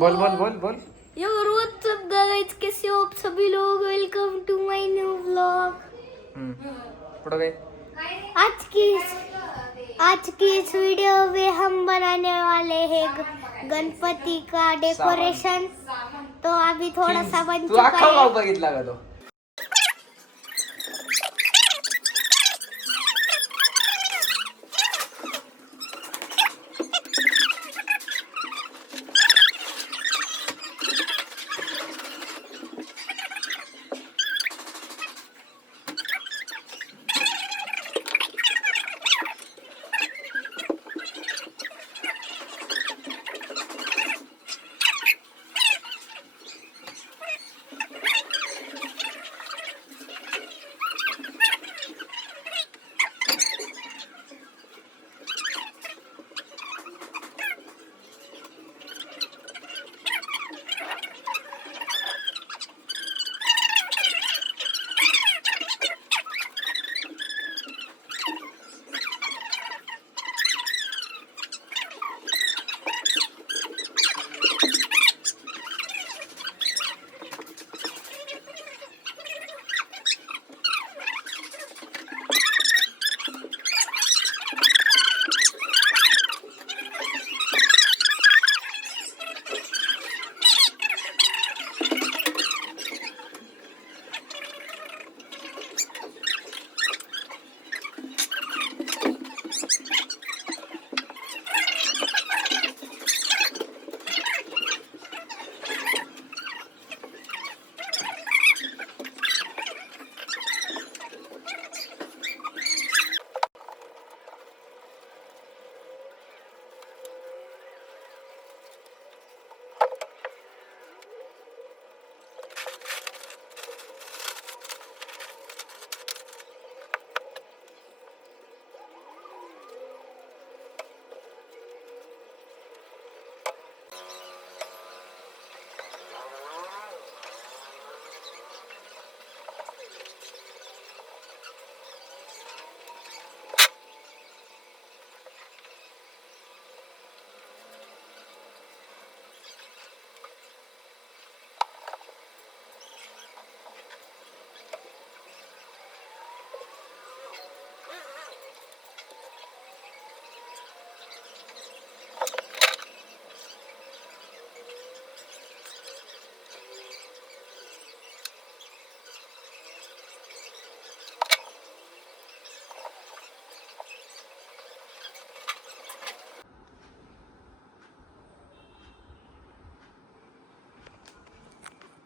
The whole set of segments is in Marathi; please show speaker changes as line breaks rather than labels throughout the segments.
बोल बोल बोल बोल.
What's up guys? कैसे हो आप सभी लोग? Welcome to my new vlog.
पुढं काय
आज की आज की इस वीडियो में हम बनाने वाले हैं गणपति का डेकोरेशन तो अभी थोड़ा सा बन
तू
चुका है।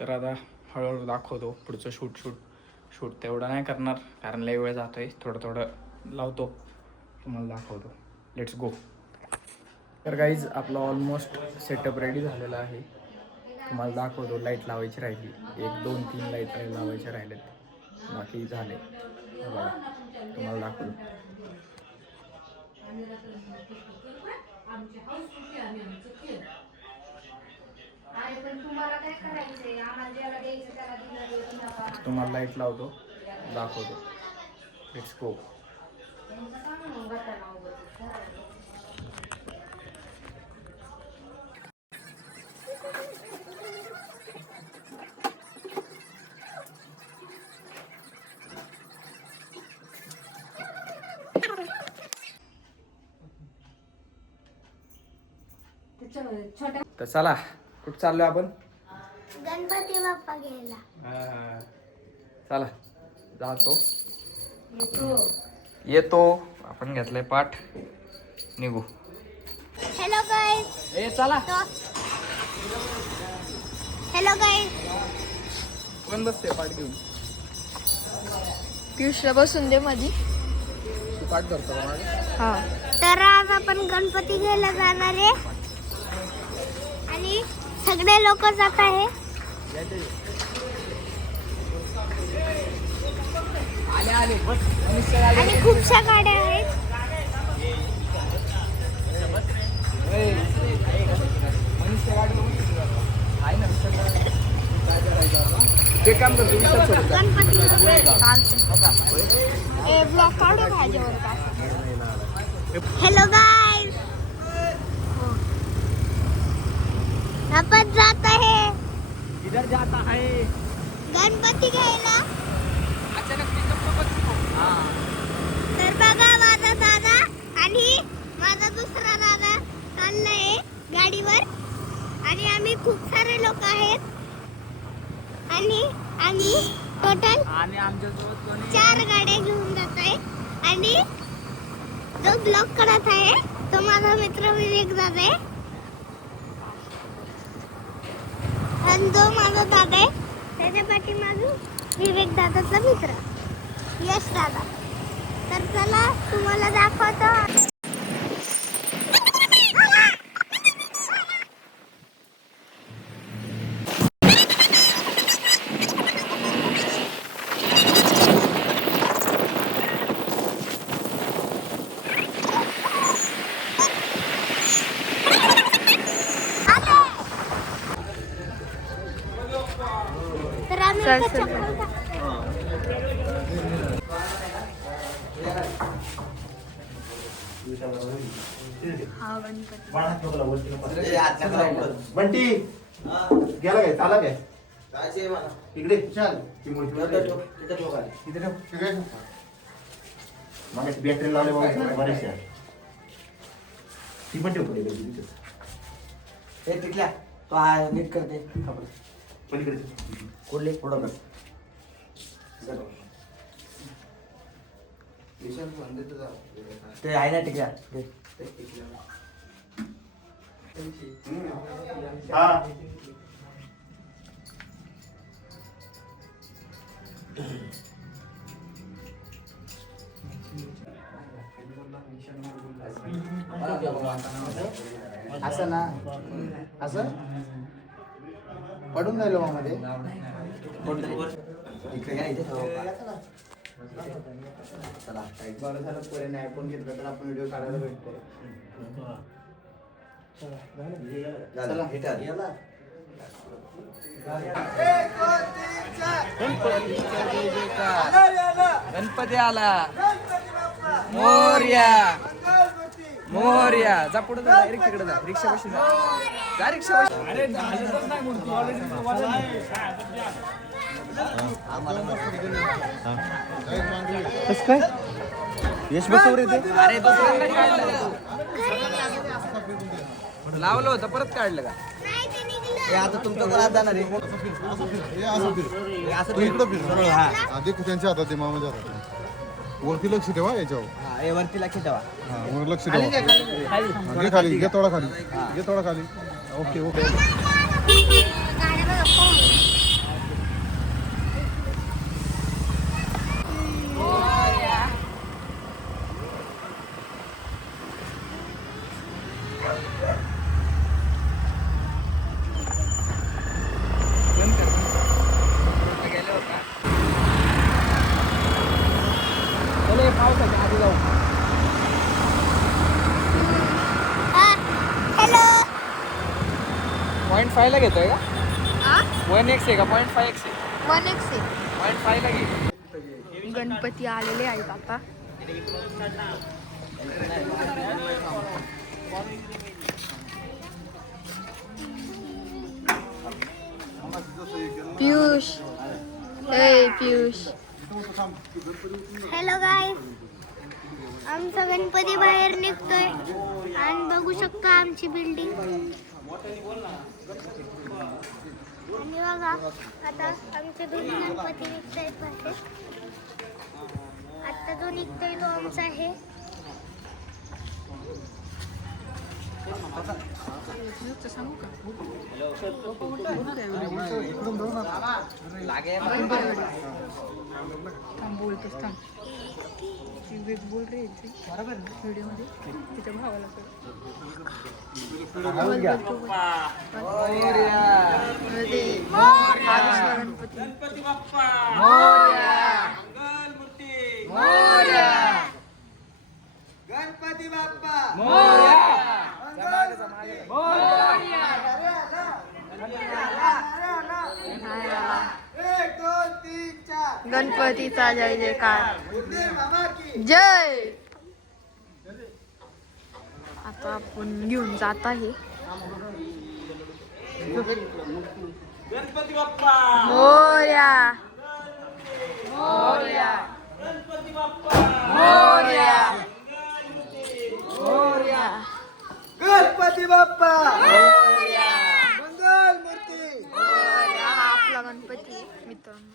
तर आता हळूहळू दाखवतो पुढचं शूट शूट शूट तेवढं नाही करणार कारण लय वेळ जातो आहे थोडं थोडं लावतो. तुम्हाला दाखवतो. लेट्स गो तर गाईज आपला ऑलमोस्ट सेटअप रेडी झालेला आहे. तुम्हाला दाखवतो लाइट लावायची राहिली. एक दोन तीन लाइट लावायचे राहिलेत. बाकी झाले. बघा. तुम्हाला दाखवतो. तुम्हाला लाइट लावतो दाखवतो. लेट्स गो तर चला. कुठं चाललोय आपण?
गणपती बाप्पा घ्यायला.
चला जातो. येतो. आपण घेतलाय पाठ. निघू.
हॅलो गाईज
ए चला.
हॅलो गाईज
कोण बसते पाठ घेऊन?
पियुषला बसून दे मधी.
तू पाठ धरतो का मागे?
हा.
तर आज आपण गणपती घ्यायला जाणार आहे. सगळे लोक जात आहे. आणि खूपशा गाड्या आहेत?
ते काम करतो
हॅलो गाईज आपण जात आहे
इधर जाता है
गणपती घ्यायला
अचानक पिकअप सोबत हा
तर बघा माझा दादा आणि माझा दुसरा दादा चाललाय गाडीवर आणि आम्ही खूप सारे लोक आहेत आणि टोटल
आणि आमच्यासोबत कोणी
चार गाड्या घेऊन जात आहे. आणि जो ब्लॉक करत आहे तो माझा मित्र विवेक दादा आहे. आणि जो माझा दादा आहे त्याच्या पाठीमागून विवेक दादाचा मित्र यश दादा. तर चला तुम्हाला दाखवतो तर आम्ही
चल,
आता
चल,
चप्पल टाक-
हा गणपती
बंटी गेला काय? चाला काय? इकडे चल. ती ठेव. मागाशी बॅटरी लावले बघा बऱ्याचशा. ती पण ठेव पलीकडे तिथे.
हे टिकल्या तो नीट करते
पलीकडे.
कोडले कर ते आहे ना टिकल्या.
हा.
असं ना. असं? पडून जाईल मध्ये इकडे घ्या इथे चला
बरं झालं पोरेने आयफोन घेतला तर आपण व्हिडिओ काढायला भेटतो.
चला
गणपती आला. मोर्या. मोर्या. जा पुढे जा डायरेक्ट तिकडे जा. रिक्षा बशी जा जा रिक्षा बशी अरे
यश बसवर येते
अरे दुसऱ्यांदा काढलं लावलं होतं परत काढलं का?
नाही ते निघलं
हे आता तुमचं कोणात जाणार आहे.
तू इकडं फिर. सरळ हा. हा, देखो त्यांच्या हातात आहे मामाच्या हातात. वरती लक्ष ठेवा याच्यावर.
हा हे वरती लक्ष ठेवा.
हा वर लक्ष ठेवा. हा, घे खाली घे थोडा खाली. घे थोडा खाली. Okay okay.
गाड्या बघा
जाऊ.
हा, हॅलो
पॉईंट फाय ला घेतोय का? वन एक्स आहे का? पॉईंट फाय एक्स आहे.
वन एक्स
पॉईंट फाय ला घे.
गणपती आलेले आहेत आता पियुष. हे पियुष.
हॅलो गाईज आमचा गणपती बाहेर निघतोय. आणि बघू शकता आमची बिल्डिंग आणि बघा आता आमचे दोन्ही गणपती निघतायत बाहेर. आता जो निघतोय तो आमचा आहे.
थांब. विवेक बोल रे व्हिडिओमध्ये तिच्या भावाला गणपती.
गणपती. बाप्पा.
हाय आला.
एक दोन तीन चार
गणपतीचा जय जयकार. जय! आता आपण घेऊन जात आहे. मोर्या! मोर्या! मोर्या! मोर्या!
गणपती बाप्पा! मंगल मूर्ती!
मोरया हा आपला गणपती मित्रांनो.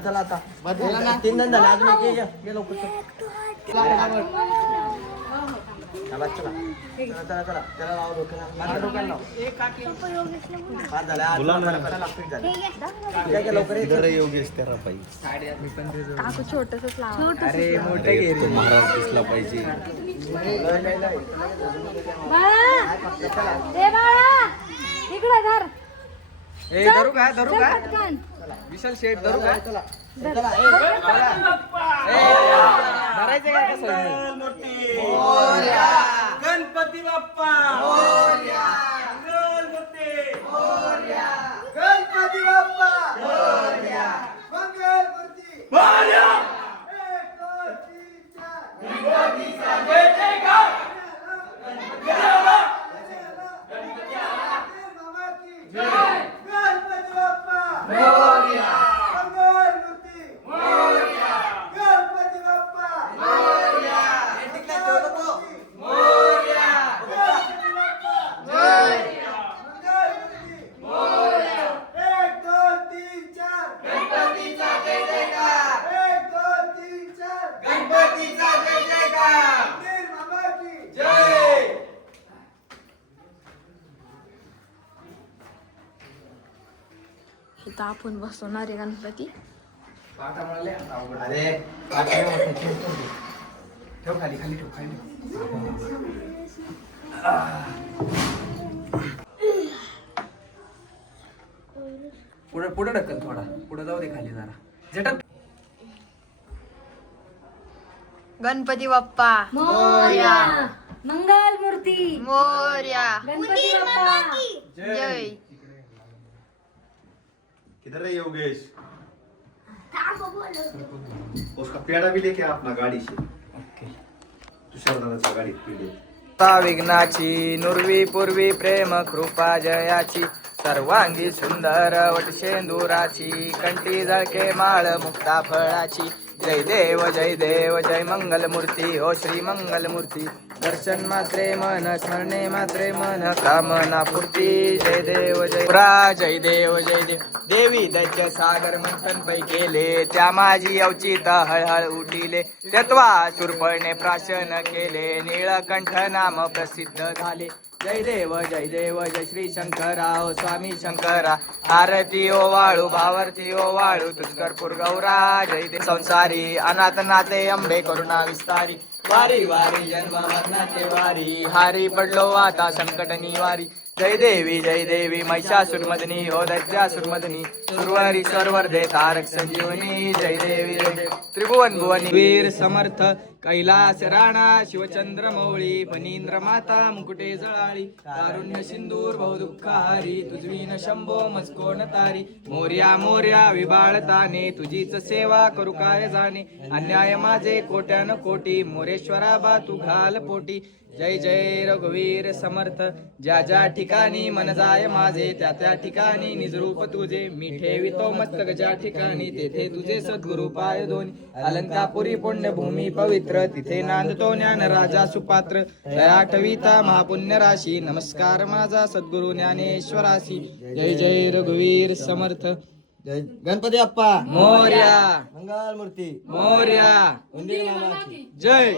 चला आता तीन जण झाले अजून एक ये, लवकर चल. हा, चला चला चला त्याला लावा डोक्याला माझ्या डोक्याला लाव बाद झालं आज चला, fit झालं. काय काय लवकर ये.
रे योगेश तेरा पाहिजे
काकू छोटसच लावा
अरे मोठे घे रे
महाराज दिसला पाहिजे
लय, लय, लय.
इकडे धर
ए धरू का धरू का
पटकन
विशाल शेठ धरू का
चला चला ए, चला.
धरायचे काय कसं
गणपती बाप्पा गणपती बाप्पा मंगल मूर्ती एक, दोन, तीन, चार. मामा की गणपती बाप्पा मंगल मूर्ती गणपती बाप्पा हे टिकल्या ठेवलं तो. गणपती बाप्पा मंगल मूर्ती एक दोन तीन चार गणपतीचा जय जयकार एक दोन तीन चार गणपतीचा जय जयकार मामा की जय
इथं आपण बसवणार आहे गणपती.
आता
अरे.
ठेव खाली खाली ठेव खाली पुढे पुढे ढकल थोडा. पुढे जाऊ दे खाली जरा. झटक.
गणपती बाप्पा.
मोरया.
मंगल मूर्ती. मोर्या.
गणपती बाप्पा.
जय.
किधर है योगेश।
बोलो
उसका पेड़ा भी लेके अपना गाड़ी से।
ओके।
तुषार दादाच्या गाडीत पेढे
ता विघ्नाची नुर्वी पूर्वी प्रेम कृपा जयाची सर्वांगी सुंदर वटशेंदुराची कंठी जळके माळ मुक्ता फळाची जय देव जय देव जय मंगल मूर्ती ओ हो श्री मंगल मूर्ती दर्शन मात्रे मन स्मरणे मात्रे मन कामना पूर्ती. जय देव जय प्रा जय देव जय देव. देवी दैत्य सागर मंथन पै केले त्या माझी अवचित हळहळ उठिले. तत्वा सुरपणे प्राशन केले निळकंठ नाम प्रसिद्ध झाले. जय देव जय देव जय श्री शंकरा ओ स्वामी शंकरा. आरती ओ वाळू भावार्थी ओ वाळू तुझकरपूर गौरा. जय दे संसारी अनाथ नाते अंबे करुणा विस्तारी. वारी वारी जन्म मरणाचे वारी. हारी पडलो आता संकट निवारी. जय देवी जय देवी महिषासुरमदनी हो दैत्यासुर सुरवरी सुरवारी स्वरवर तारक संजीवनी जय देवी जय त्रिभुवन भुवनी। वीर समर्थ कैलास राणा शिवचंद्र मौळी फणींद्र माता मुकुटे जळाळी तारुण्य सिंदूर बहुदुःखारी तुझवीन शंभो मस्कोण तारी। मोर्या मोर्या विबाळताने तुझीच सेवा करू काय जाणे? अन्याय माझे कोट्यान कोटी मोरेश्वरा बा तू घाल पोटी। जय जय रघुवीर समर्थ. ज्या ज्या ठिकाणी मन जाय माझे त्या त्या ठिकाणी निजरूप तुझे. मी ठेवितो मस्तक ज्या ठिकाणी तेथे तुझे सद्गुरु पाय दोन. अलंकापुरी पुण्यभूमी पवित्र तिथे नांदतो ज्ञान राजा सुपात्र. आठविता महापुण्य राशी नमस्कार माझा सद्गुरु ज्ञानेश्वराशी. जय जय रघुवीर समर्थ.
जय गणपती बाप्पा
मोर्या.
मंगल मूर्ती
मोर्या जय.